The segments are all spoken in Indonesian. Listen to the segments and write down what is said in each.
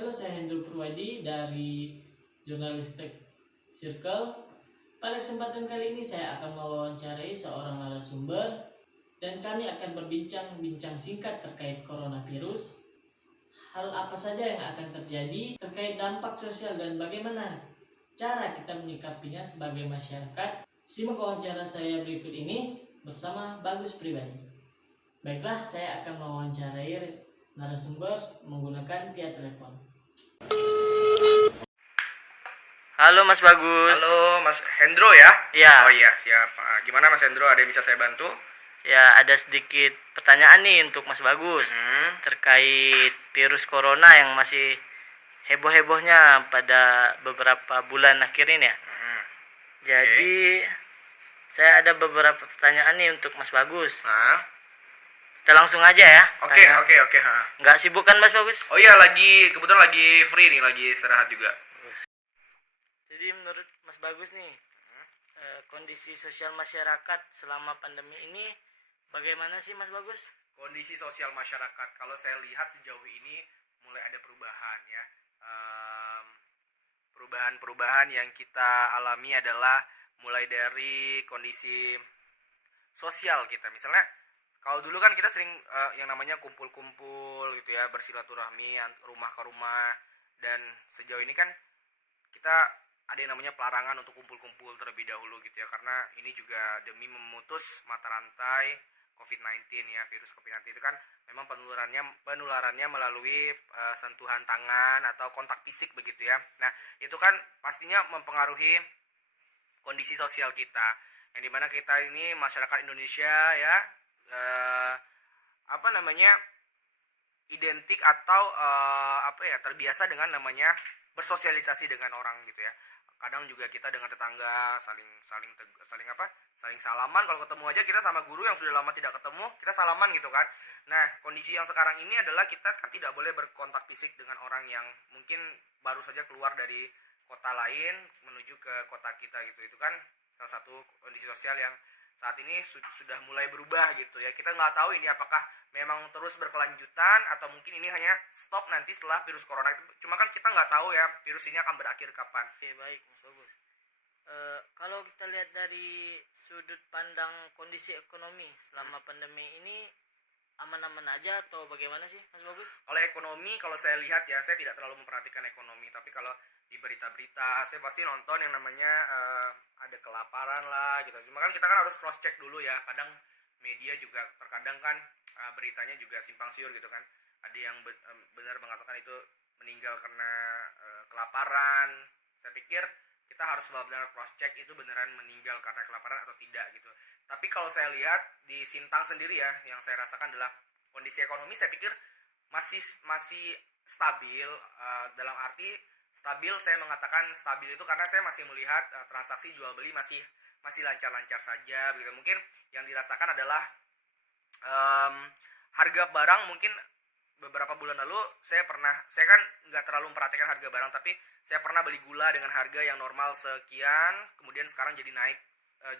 Halo, saya Hendro Purwadi dari Jurnalistik Circle. Pada kesempatan kali ini saya akan mewawancarai seorang narasumber dan kami akan berbincang-bincang singkat terkait coronavirus. Hal apa saja yang akan terjadi terkait dampak sosial dan bagaimana cara kita menyikapinya sebagai masyarakat. Simak wawancara saya berikut ini bersama Bagus Pribadi. Baiklah, saya akan mewawancarai narasumber menggunakan via telepon. Halo Mas Bagus. Halo Mas Hendro ya? Ya. Oh iya siap. Gimana Mas Hendro? Ada yang bisa saya bantu? Ya, ada sedikit pertanyaan nih untuk Mas Bagus terkait virus corona yang masih heboh-hebohnya pada beberapa bulan akhir ini ya. Jadi saya ada beberapa pertanyaan nih untuk Mas Bagus. Kita langsung aja ya. Oke. Nggak sibuk kan Mas Bagus? Oh iya, kebetulan lagi free nih, lagi istirahat juga. Jadi menurut Mas Bagus nih, kondisi sosial masyarakat selama pandemi ini bagaimana sih Mas Bagus? Kondisi sosial masyarakat, kalau saya lihat sejauh ini mulai ada perubahan ya. Perubahan yang kita alami adalah mulai dari kondisi sosial kita. Misalnya kalau dulu kan kita sering yang namanya kumpul-kumpul gitu ya, bersilaturahmi rumah ke rumah, dan sejauh ini kan kita ada yang namanya pelarangan untuk kumpul-kumpul terlebih dahulu gitu ya, karena ini juga demi memutus mata rantai COVID-19 ya. Virus COVID-19 itu kan memang penularannya melalui sentuhan tangan atau kontak fisik begitu ya. Nah, itu kan pastinya mempengaruhi kondisi sosial kita, yang dimana kita ini masyarakat Indonesia ya, identik atau terbiasa dengan namanya bersosialisasi dengan orang gitu ya. Kadang juga kita dengan tetangga saling salaman. Kalau ketemu aja kita sama guru yang sudah lama tidak ketemu, kita salaman gitu kan. Nah, kondisi yang sekarang ini adalah kita kan tidak boleh berkontak fisik dengan orang yang mungkin baru saja keluar dari kota lain menuju ke kota kita gitu. Itu kan salah satu kondisi sosial yang saat ini sudah mulai berubah gitu ya. Kita nggak tahu ini apakah memang terus berkelanjutan atau mungkin ini hanya stop nanti setelah virus corona itu. Cuma kan kita nggak tahu ya virus ini akan berakhir kapan. Oke, baik Mas Bagus. Kalau kita lihat dari sudut pandang kondisi ekonomi selama pandemi ini, aman-aman aja atau bagaimana sih Mas Bagus? Kalau ekonomi, kalau saya lihat ya, saya tidak terlalu memperhatikan ekonomi, tapi kalau di berita-berita saya pasti nonton yang namanya ada kelaparan lah gitu. Cuma kan kita kan harus cross check dulu ya. Kadang media juga terkadang kan beritanya juga simpang siur gitu kan. Ada yang benar mengatakan itu meninggal karena kelaparan. Saya pikir kita harus benar-benar cross check itu beneran meninggal karena kelaparan atau tidak gitu. Tapi kalau saya lihat di Sintang sendiri ya, yang saya rasakan adalah kondisi ekonomi saya pikir masih stabil. Dalam arti stabil, saya mengatakan stabil itu karena saya masih melihat transaksi jual beli masih lancar-lancar saja begitu. Mungkin yang dirasakan adalah harga barang. Mungkin beberapa bulan lalu saya kan nggak terlalu memperhatikan harga barang, tapi saya pernah beli gula dengan harga yang normal sekian, kemudian sekarang jadi naik,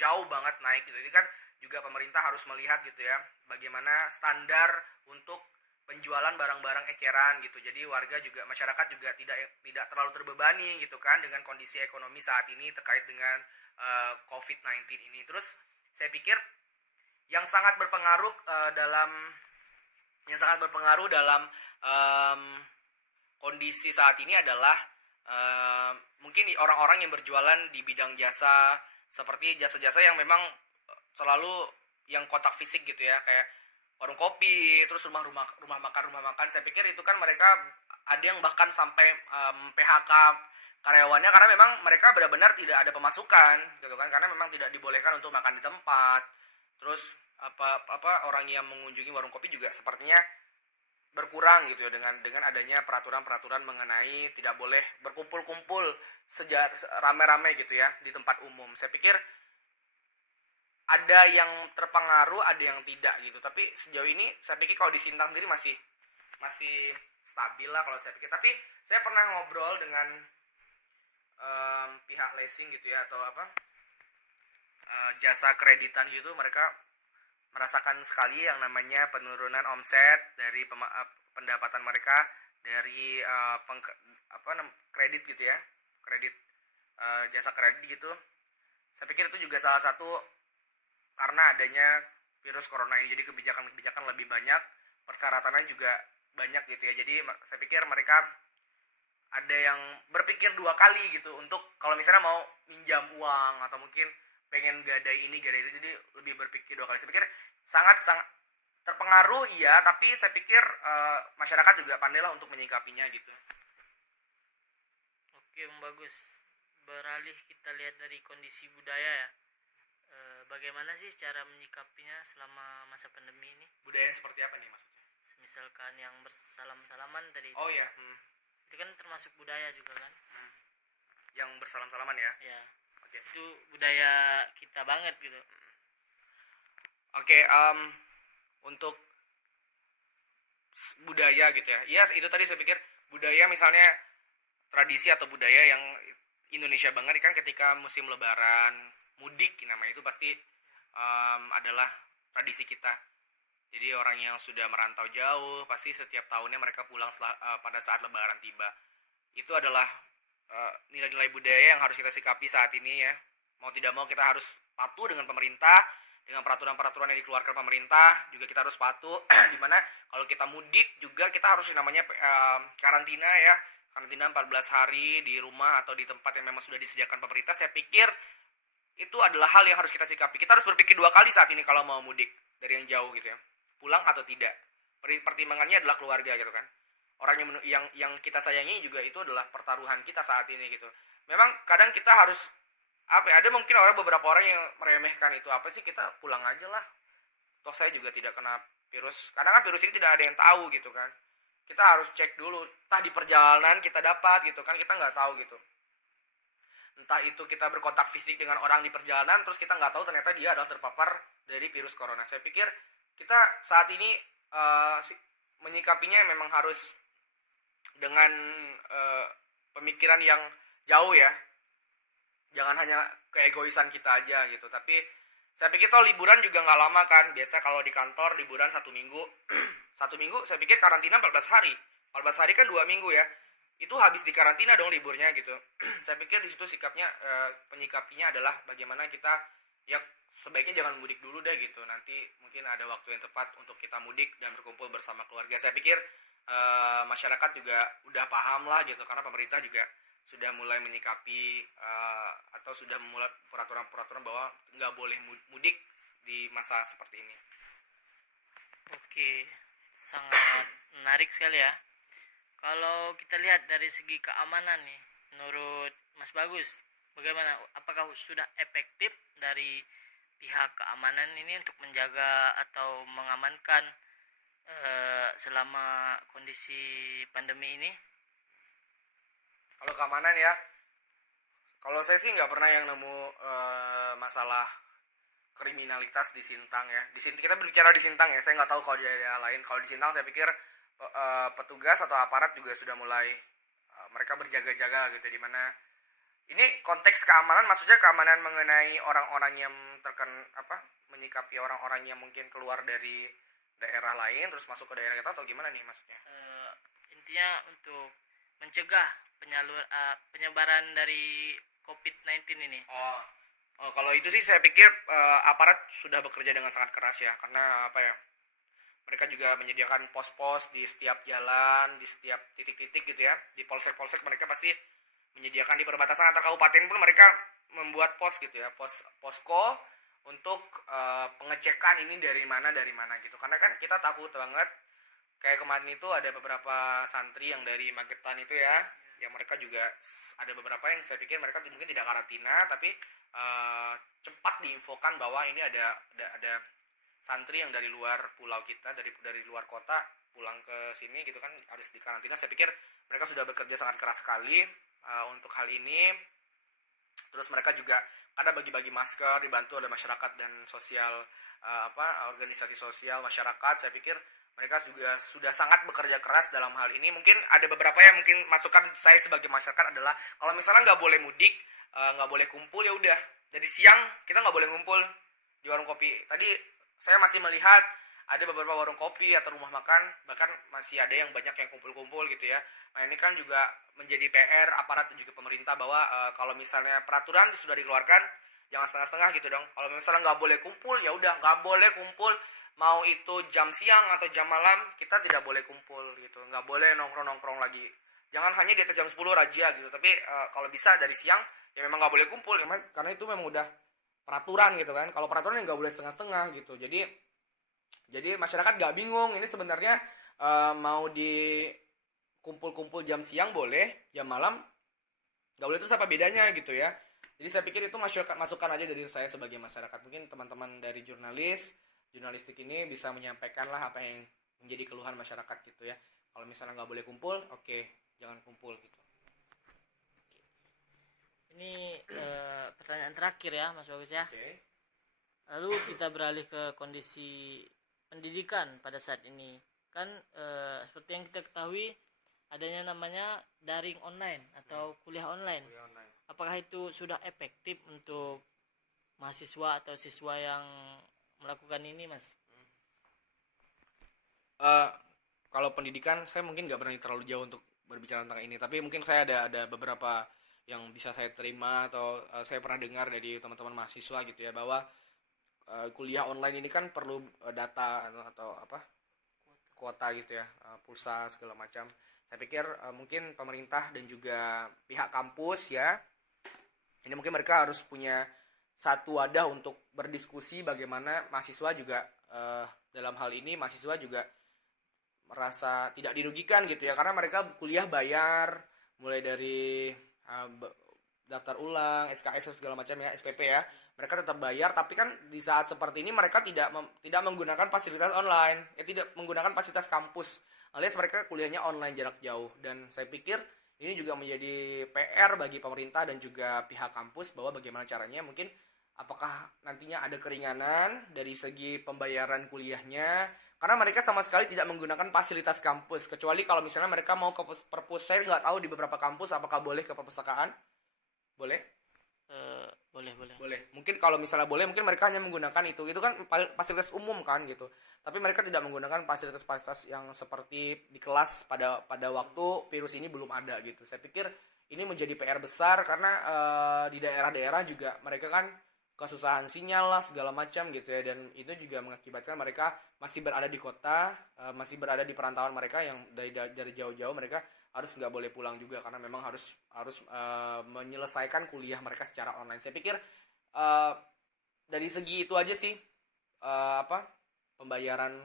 jauh banget naik gitu. Ini kan juga pemerintah harus melihat gitu ya, bagaimana standar untuk penjualan barang-barang eceran gitu. Jadi warga juga, masyarakat juga tidak terlalu terbebani gitu kan dengan kondisi ekonomi saat ini terkait dengan COVID-19 ini. Terus saya pikir yang sangat berpengaruh dalam kondisi saat ini adalah mungkin orang-orang yang berjualan di bidang jasa, seperti jasa-jasa yang memang selalu yang kontak fisik gitu ya, kayak warung kopi, terus rumah makan. Saya pikir itu kan mereka ada yang bahkan sampai PHK karyawannya karena memang mereka benar-benar tidak ada pemasukan gitu kan, karena memang tidak dibolehkan untuk makan di tempat. Terus orang yang mengunjungi warung kopi juga sepertinya berkurang gitu ya, dengan adanya peraturan mengenai tidak boleh berkumpul-kumpul rame-rame gitu ya di tempat umum. Saya pikir ada yang terpengaruh, ada yang tidak gitu. Tapi sejauh ini saya pikir kalau di Sintang sendiri masih stabil lah kalau saya pikir. Tapi saya pernah ngobrol dengan pihak leasing gitu ya, atau jasa kreditan gitu. Mereka merasakan sekali yang namanya penurunan omset dari pendapatan mereka dari kredit gitu ya, kredit jasa kredit gitu. Saya pikir itu juga salah satu karena adanya virus corona ini, jadi kebijakan-kebijakan lebih banyak, persyaratannya juga banyak gitu ya. Jadi saya pikir mereka ada yang berpikir dua kali gitu untuk kalau misalnya mau minjam uang atau mungkin pengen gadai ini gadai itu, jadi lebih berpikir dua kali. Saya pikir sangat sangat terpengaruh iya, tapi saya pikir masyarakat juga pandailah untuk menyikapinya gitu. Oke, bagus. Beralih kita lihat dari kondisi budaya ya. Bagaimana sih cara menyikapinya selama masa pandemi ini? Budaya seperti apa nih maksudnya? Misalkan yang bersalam-salaman tadi. Oh iya, Itu kan termasuk budaya juga kan? yang bersalam-salaman ya. Ya. Oke. Itu budaya kita banget gitu. Oke, untuk budaya gitu ya. Iya, itu tadi saya pikir budaya misalnya tradisi atau budaya yang Indonesia banget kan ketika musim lebaran, mudik namanya itu pasti adalah tradisi kita. Jadi orang yang sudah merantau jauh pasti setiap tahunnya mereka pulang pada saat lebaran tiba. Itu adalah nilai-nilai budaya yang harus kita sikapi saat ini ya. Mau tidak mau kita harus patuh dengan pemerintah, dengan peraturan-peraturan yang dikeluarkan pemerintah juga kita harus patuh. Dimana kalau kita mudik juga kita harus namanya karantina ya, karantina 14 hari di rumah atau di tempat yang memang sudah disediakan pemerintah. Saya pikir itu adalah hal yang harus kita sikapi. Kita harus berpikir dua kali saat ini kalau mau mudik dari yang jauh gitu ya, pulang atau tidak. Pertimbangannya adalah keluarga gitu kan. Orang yang kita sayangi juga itu adalah pertaruhan kita saat ini gitu. Memang kadang kita harus ada mungkin beberapa orang yang meremehkan itu, apa sih kita pulang aja lah, toh saya juga tidak kena virus. Karena kan virus ini tidak ada yang tahu gitu kan. Kita harus cek dulu, entah di perjalanan kita dapat gitu kan, kita nggak tahu gitu. Entah itu kita berkontak fisik dengan orang di perjalanan terus kita nggak tahu ternyata dia adalah terpapar dari virus corona. Saya pikir kita saat ini menyikapinya memang harus dengan pemikiran yang jauh ya. Jangan hanya keegoisan kita aja gitu. Tapi saya pikir toh liburan juga nggak lama kan. Biasa kalau di kantor liburan 1 minggu. 1 minggu saya pikir karantina 14 hari. 14 hari kan 2 minggu ya. Itu habis di karantina dong liburnya gitu. Saya pikir di situ sikapnya penyikapinya adalah bagaimana kita ya sebaiknya jangan mudik dulu deh gitu. Nanti mungkin ada waktu yang tepat untuk kita mudik dan berkumpul bersama keluarga. Saya pikir masyarakat juga udah paham lah gitu, karena pemerintah juga sudah mulai menyikapi atau sudah memulai peraturan-peraturan bahwa nggak boleh mudik di masa seperti ini. Oke, sangat menarik sekali ya. Kalau kita lihat dari segi keamanan nih, menurut Mas Bagus, bagaimana? Apakah sudah efektif dari pihak keamanan ini untuk menjaga atau mengamankan selama kondisi pandemi ini? Kalau keamanan ya, kalau saya sih nggak pernah yang nemu masalah kriminalitas di Sintang ya. Kita berbicara di Sintang ya, saya nggak tahu kalau di daerah lain. Kalau di Sintang saya pikir petugas atau aparat juga sudah mulai mereka berjaga-jaga gitu, di mana ini konteks keamanan, maksudnya keamanan mengenai orang-orang yang menyikapi orang-orang yang mungkin keluar dari daerah lain terus masuk ke daerah kita, atau gimana nih maksudnya? Intinya untuk mencegah penyebaran dari COVID-19 ini. Oh, kalau itu sih saya pikir aparat sudah bekerja dengan sangat keras ya, karena mereka juga menyediakan pos-pos di setiap jalan, di setiap titik-titik gitu ya. Di polsek-polsek mereka pasti menyediakan, di perbatasan antar kabupaten pun mereka membuat pos gitu ya, posko untuk pengecekan ini dari mana gitu. Karena kan kita takut banget, kayak kemarin itu ada beberapa santri yang dari Magetan itu ya, yang mereka juga ada beberapa yang saya pikir mereka mungkin tidak karantina, tapi cepat diinfokan bahwa ini ada santri yang dari luar pulau kita, dari luar kota pulang ke sini gitu kan, harus dikarantina. Saya pikir mereka sudah bekerja sangat keras sekali untuk hal ini. Terus mereka juga ada bagi-bagi masker, dibantu oleh masyarakat dan sosial organisasi sosial masyarakat. Saya pikir mereka juga sudah sangat bekerja keras dalam hal ini. Mungkin ada beberapa yang mungkin masukan saya sebagai masyarakat adalah kalau misalnya nggak boleh mudik, nggak boleh kumpul, ya udah dari siang kita nggak boleh ngumpul di warung kopi. Tadi saya masih melihat ada beberapa warung kopi atau rumah makan bahkan masih ada yang banyak yang kumpul-kumpul gitu ya. Nah ini kan juga menjadi PR aparat dan juga pemerintah bahwa kalau misalnya peraturan sudah dikeluarkan jangan setengah-setengah gitu dong. Kalau misalnya nggak boleh kumpul ya udah nggak boleh kumpul, mau itu jam siang atau jam malam kita tidak boleh kumpul gitu, nggak boleh nongkrong-nongkrong lagi. Jangan hanya di atas jam 10 razia gitu, tapi kalau bisa dari siang ya memang nggak boleh kumpul karena itu memang udah peraturan gitu kan. Kalau peraturan nggak boleh setengah-setengah gitu. Jadi masyarakat nggak bingung ini sebenarnya mau di kumpul-kumpul jam siang boleh, jam malam nggak boleh, terus apa bedanya gitu ya. Jadi saya pikir itu masukan aja dari saya sebagai masyarakat. Mungkin teman-teman dari jurnalistik ini bisa menyampaikan lah apa yang menjadi keluhan masyarakat gitu ya. Kalau misalnya nggak boleh kumpul, oke, jangan kumpul gitu. Ini pertanyaan terakhir ya Mas Bagus ya. Oke. Lalu kita beralih ke kondisi pendidikan pada saat ini. Kan seperti yang kita ketahui adanya namanya daring online atau kuliah online. Apakah itu sudah efektif untuk mahasiswa atau siswa yang melakukan ini, Mas? Kalau pendidikan saya mungkin nggak berani terlalu jauh untuk berbicara tentang ini, tapi mungkin saya ada beberapa yang bisa saya terima atau saya pernah dengar dari teman-teman mahasiswa gitu ya, bahwa kuliah online ini kan perlu data atau apa kuota gitu ya, pulsa segala macam. Saya pikir mungkin pemerintah dan juga pihak kampus ya, ini mungkin mereka harus punya satu wadah untuk berdiskusi bagaimana mahasiswa juga dalam hal ini mahasiswa juga merasa tidak dirugikan gitu ya, karena mereka kuliah bayar mulai dari daftar ulang, SKS segala macam ya, SPP ya, mereka tetap bayar, tapi kan di saat seperti ini mereka tidak menggunakan fasilitas online, tidak menggunakan fasilitas kampus, alias mereka kuliahnya online jarak jauh. Dan saya pikir ini juga menjadi PR bagi pemerintah dan juga pihak kampus bahwa bagaimana caranya, mungkin apakah nantinya ada keringanan dari segi pembayaran kuliahnya, karena mereka sama sekali tidak menggunakan fasilitas kampus, kecuali kalau misalnya mereka mau ke perpus. Saya nggak tahu di beberapa kampus apakah boleh ke perpustakaan. Boleh? Boleh. Mungkin kalau misalnya boleh, mungkin mereka hanya menggunakan itu kan fasilitas umum kan gitu. Tapi mereka tidak menggunakan fasilitas-fasilitas yang seperti di kelas pada waktu virus ini belum ada gitu. Saya pikir ini menjadi PR besar karena di daerah-daerah juga mereka kan kesusahan sinyal lah segala macam gitu ya, dan itu juga mengakibatkan mereka masih berada di kota, masih berada di perantauan mereka yang dari jauh-jauh, mereka harus nggak boleh pulang juga karena memang harus menyelesaikan kuliah mereka secara online. Saya pikir dari segi itu aja sih pembayaran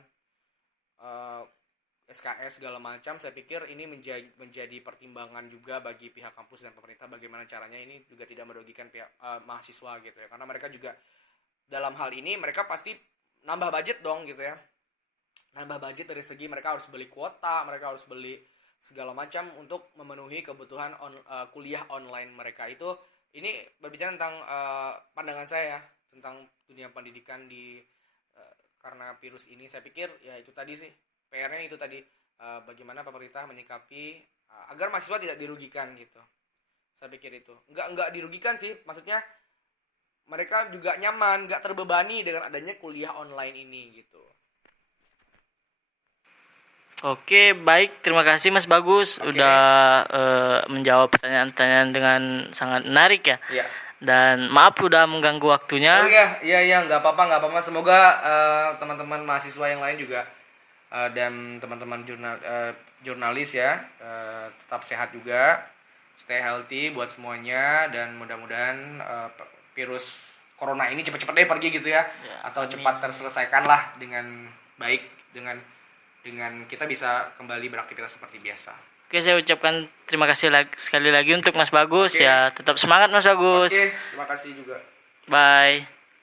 SKS segala macam, saya pikir ini menjadi pertimbangan juga bagi pihak kampus dan pemerintah bagaimana caranya ini juga tidak merugikan pihak mahasiswa gitu ya, karena mereka juga dalam hal ini mereka pasti nambah budget dong gitu ya, nambah budget dari segi mereka harus beli kuota, mereka harus beli segala macam untuk memenuhi kebutuhan kuliah online mereka. Itu ini berbicara tentang pandangan saya tentang dunia pendidikan karena virus ini. Saya pikir ya itu tadi sih PR-nya, itu tadi bagaimana pemerintah menyikapi agar mahasiswa tidak dirugikan gitu. Saya pikir itu nggak dirugikan sih, maksudnya mereka juga nyaman, nggak terbebani dengan adanya kuliah online ini gitu. Oke, baik, terima kasih Mas Bagus. Udah menjawab pertanyaan-pertanyaan dengan sangat menarik ya. Iya. Dan maaf udah mengganggu waktunya. Oh iya, nggak apa-apa. Semoga teman-teman mahasiswa yang lain juga dan teman-teman jurnalis ya tetap sehat juga, stay healthy buat semuanya, dan mudah-mudahan virus corona ini cepat-cepat deh pergi gitu ya, atau amin, cepat terselesaikan lah dengan baik, dengan kita bisa kembali beraktivitas seperti biasa. Oke, saya ucapkan terima kasih sekali lagi untuk Mas Bagus. Ya, tetap semangat Mas Bagus. Oke, terima kasih juga. Bye.